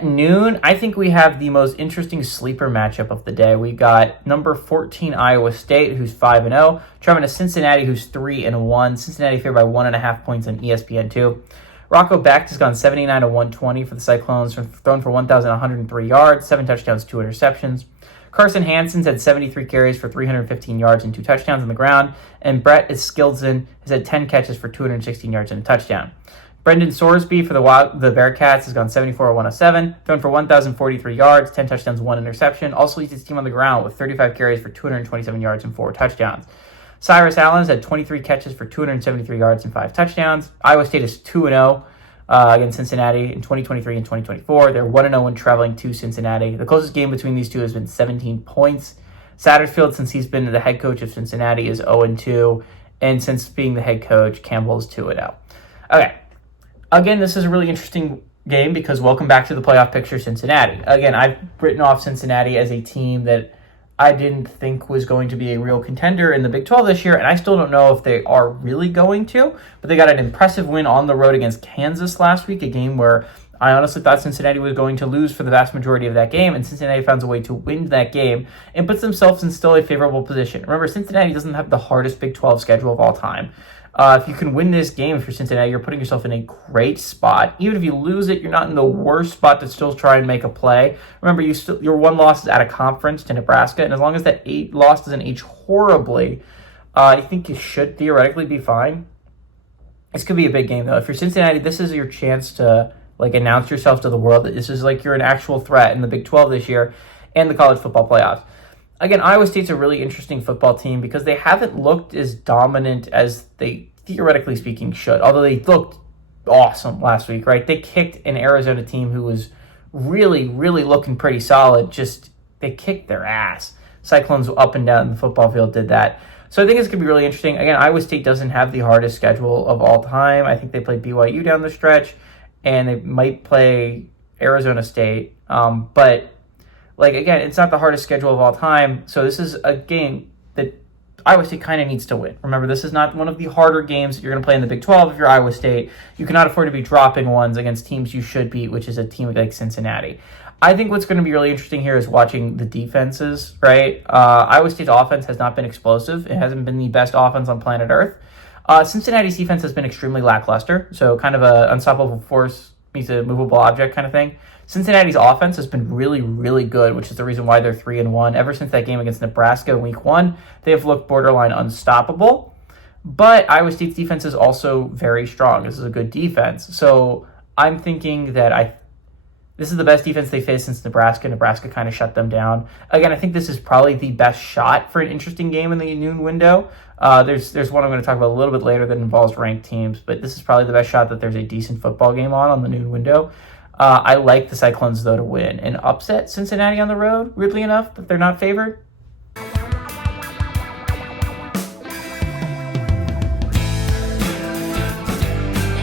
At noon, I think we have the most interesting sleeper matchup of the day. We got number 14 Iowa State, who's 5-0, traveling to Cincinnati, who's 3-1. Cincinnati favored by 1.5 points on ESPN2. Rocco Becht has gone 79 to 120 for the Cyclones, thrown for 1,103 yards, 7 touchdowns, 2 interceptions. Carson Hansen's had 73 carries for 315 yards and 2 touchdowns on the ground, and Brett Skildsen has had 10 catches for 216 yards and a touchdown. Brendan Sorsby for the Bearcats has gone 74 to 107, thrown for 1,043 yards, 10 touchdowns, 1 interception. Also leads his team on the ground with 35 carries for 227 yards and 4 touchdowns. Cyrus Allen has had 23 catches for 273 yards and 5 touchdowns. Iowa State is 2-0 against Cincinnati in 2023 and 2024. They're 1-0 when traveling to Cincinnati. The closest game between these two has been 17 points. Satterfield, since he's been the head coach of Cincinnati, is 0-2. And since being the head coach, Campbell is 2-0. Okay. Again, this is a really interesting game because welcome back to the playoff picture, Cincinnati. Again, I've written off Cincinnati as a team that I didn't think was going to be a real contender in the Big 12 this year, and I still don't know if they are really going to, but they got an impressive win on the road against Kansas last week, a game where I honestly thought Cincinnati was going to lose for the vast majority of that game, and Cincinnati found a way to win that game and puts themselves in still a favorable position. Remember, Cincinnati doesn't have the hardest Big 12 schedule of all time. If you can win this game, if you're Cincinnati, you're putting yourself in a great spot. Even if you lose it, you're not in the worst spot to still try and make a play. Remember, your one loss is at a conference to Nebraska, and as long as that loss doesn't age horribly, I think you should theoretically be fine. This could be a big game, though. If you're Cincinnati, this is your chance to announce yourself to the world that this is you're an actual threat in the Big 12 this year and the college football playoffs. Again, Iowa State's a really interesting football team because they haven't looked as dominant as they, theoretically speaking, should. Although they looked awesome last week, right? They kicked an Arizona team who was really, really looking pretty solid. They kicked their ass. Cyclones up and down the football field did that. So I think it's going to be really interesting. Again, Iowa State doesn't have the hardest schedule of all time. I think they play BYU down the stretch, and they might play Arizona State. But again, it's not the hardest schedule of all time, so this is a game that Iowa State kind of needs to win. Remember, this is not one of the harder games that you're going to play in the Big 12 if you're Iowa State. You cannot afford to be dropping ones against teams you should beat, which is a team like Cincinnati. I think what's going to be really interesting here is watching the defenses, right? Iowa State's offense has not been explosive. It hasn't been the best offense on planet Earth. Cincinnati's defense has been extremely lackluster, so kind of a unstoppable force meets a movable object kind of thing. Cincinnati's offense has been really, really good, which is the reason why they're 3-1. Ever since that game against Nebraska in Week 1, they have looked borderline unstoppable. But Iowa State's defense is also very strong. This is a good defense. So I'm thinking that this is the best defense they faced since Nebraska. Nebraska kind of shut them down. Again, I think this is probably the best shot for an interesting game in the noon window. There's one I'm going to talk about a little bit later that involves ranked teams, but this is probably the best shot that there's a decent football game on the noon window. I like the Cyclones, though, to win and upset Cincinnati on the road, weirdly enough, that they're not favored.